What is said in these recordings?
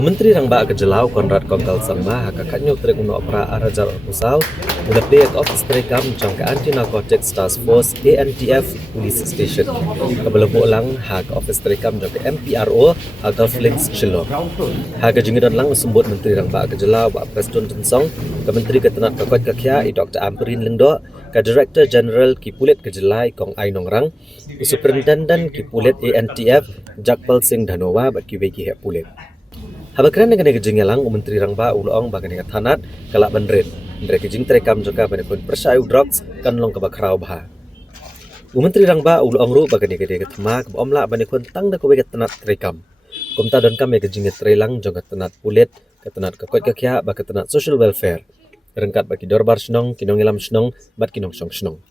Menteri Rangbah ke Jelau Konrad Kongkal Sama kakaknya trek untuk opera Arajal Pusau udah pihak Ophis Treikam jang ke Anti-Narcotics Task Force ANTF Police Station kebelum ulang hak Ophis Treikam jang ke MPRO atau Links Shillong hak jengidan lang sembut Menteri Rangbah ke Jelau Pak Preston Tensong ke Menteri Ketenat Kakot Kakya Dr. Amperin Lengdo ke Director General Kipulit ke Jelai Kong Ai Nongrang Superintendent Kipulit ANTF Jakpal Singh Dhanowa bagi bagi hak pulit. Habakran dengan kejenggelang Menteri Rangbah ulong bagan dengan tanat kalak bandrin. Mereka kejeng Treikam juga pada pun persayu drugs kan long kebakrau bah. Menteri Rangbah ulong ru bagan dengan ketema keomla bani kun tang dak wegat tanat Treikam. Kumta dan kami kejeng Treilang juga tanat pulit, ketanat kekot kakya ba ketanat social welfare. Rengkat bagi dorbar senong, kinong ilam senong, bat kinong song senong.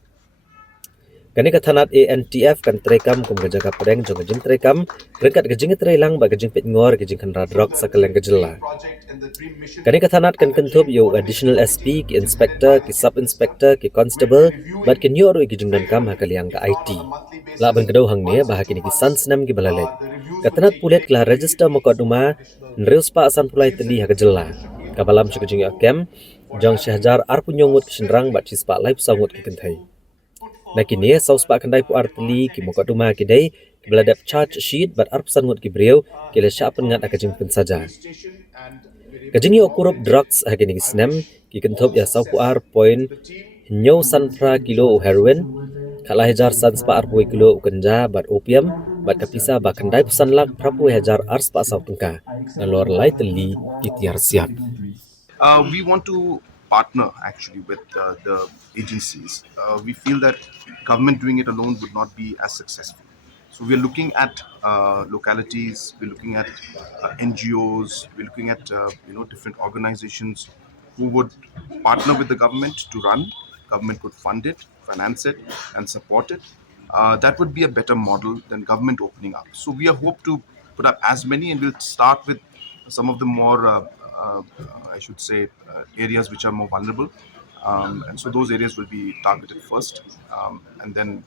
Kani katanat ANTF kan Treikam kum kejaga pedeng jong kejeng Treikam rengkat kejeng Treilang ba kejeng pit ngor kejeng kan radrok sakeleng kejela. Kani katanat kan kentup yo additional SP ki inspector ki sub inspector ki constable bat ki nyor kejeng dan kam hakaliang ka IT. La ban kedau hang ne bah kini ki sansnam ki balalek. Katanat pulet klah register mokaduma nreus pa asan pulai teli hakajela. Kabalam kejeng akem jang syahjar ar punyongut kesenrang bat cispa live sangut ki kentai. Nah kini saus pak kendai pu arteli ki mokat rumah kidai ki beladap charge sheet bat arpsan ngut ki beriau ki le syak pengat akajeng pen saja. Kajeng yo kurup drugs hakini ki snem ki kenthop ya sau pu ar point nyo san pra kilo heroin kala hajar san spa ar pu kilo ganja bat opium bat kapisa ba kendai pesan lak prapu hajar ar spa sau tengka dan lor lai teli ki tiar siap. We want to partner actually with the agencies. We feel that government doing it alone would not be as successful. So we're looking at localities, we're looking at NGOs, we're looking at different organizations who would partner with the government to run. Government could fund it, finance it, and support it. That would be a better model than government opening up. So we hope to put up as many, and we'll start with some of the more, I should say, areas which are more vulnerable. And so those areas will be targeted first, and then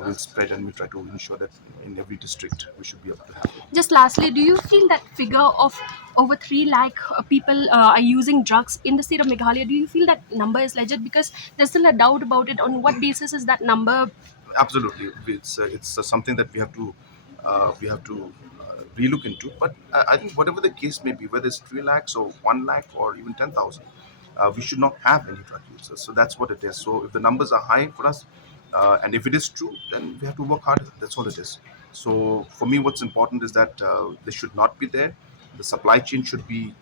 we'll spread and we'll try to ensure that in every district we should be able to have it. Just lastly, do you feel that figure of over 3 lakh people are using drugs in the state of Meghalaya? Do you feel that number is legit? Because there's still a doubt about it. On what basis is that number? Absolutely, it's something that we have to relook into. But I think whatever the case may be, whether it's 3 lakhs or 1 lakh or even 10,000, we should not have any drug users. So that's what it is. So if the numbers are high for us, and if it is true, then we have to work harder. That's all it is. So for me, what's important is that they should not be there. The supply chain should be,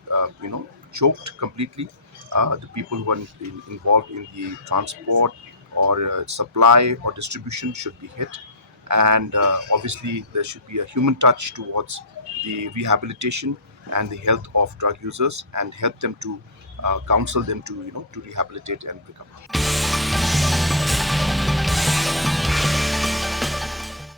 choked completely. The people who are involved in the transport or supply or distribution should be hit. And obviously, there should be a human touch towards the rehabilitation and the health of drug users, and help them to counsel them to rehabilitate and recover.